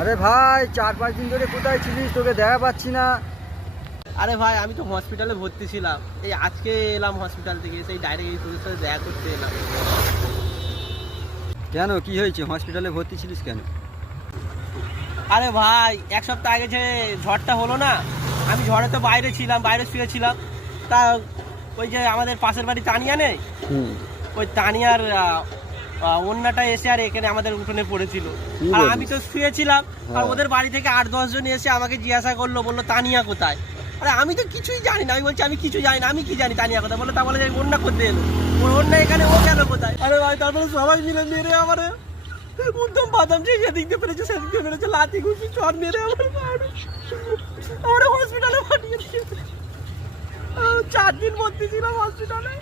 আরে ভাই 4-5 দিন ধরে কোথায় ছিলিস, তোকে দেখা পাচ্ছি না। আরে ভাই আমি তো হসপিটালে ভর্তি ছিলাম, এই আজকে এলাম হসপিটাল থেকে, সেই ডাইরেক্ট তোদের সাথে দেখা করতে এলাম। কেন, কি হয়েছে? হসপিটালে ভর্তি ছিলিস কেন? আরে ভাই এক সপ্তাহ আগে যে ঝড়টা হলো না, আমি ঝড়ে তো বাইরে ছিলাম, বাইরে শুয়েছিলাম। তা ওই যে আমাদের পাশের বাড়ি তানিয়া নেই, ওই তানিয়ার অন্যটা এসে আর এখানে আমাদের উঠোনে পড়েছিল। আর আমি তো শুয়েছিলাম, আর ওদের বাড়ি থেকে 8-10 জন এসে আমাকে জিজ্ঞাসা করলো, বললো তানিয়া কোথায়। আরে আমি তো কিছুই জানি না, আমি বলছি আমি কিছু জানি না, আমি কি জানি তানিয়া কোথায়। বললো তা বলে যে অন্য করতে এলো, অন্য এখানে ও গেল কোথায়। আরে ভাই তারপরে সবাই মিলে মেরে আমার উত্তম বাদাম যে যেদিক দিয়ে পেরেছে সেদিক দিয়ে পেরেছে, লাঠি ঘুষি চর মেরে আমার হসপিটালে পাঠিয়ে দিয়েছে। 4 দিন ভর্তি ছিলাম হসপিটালে।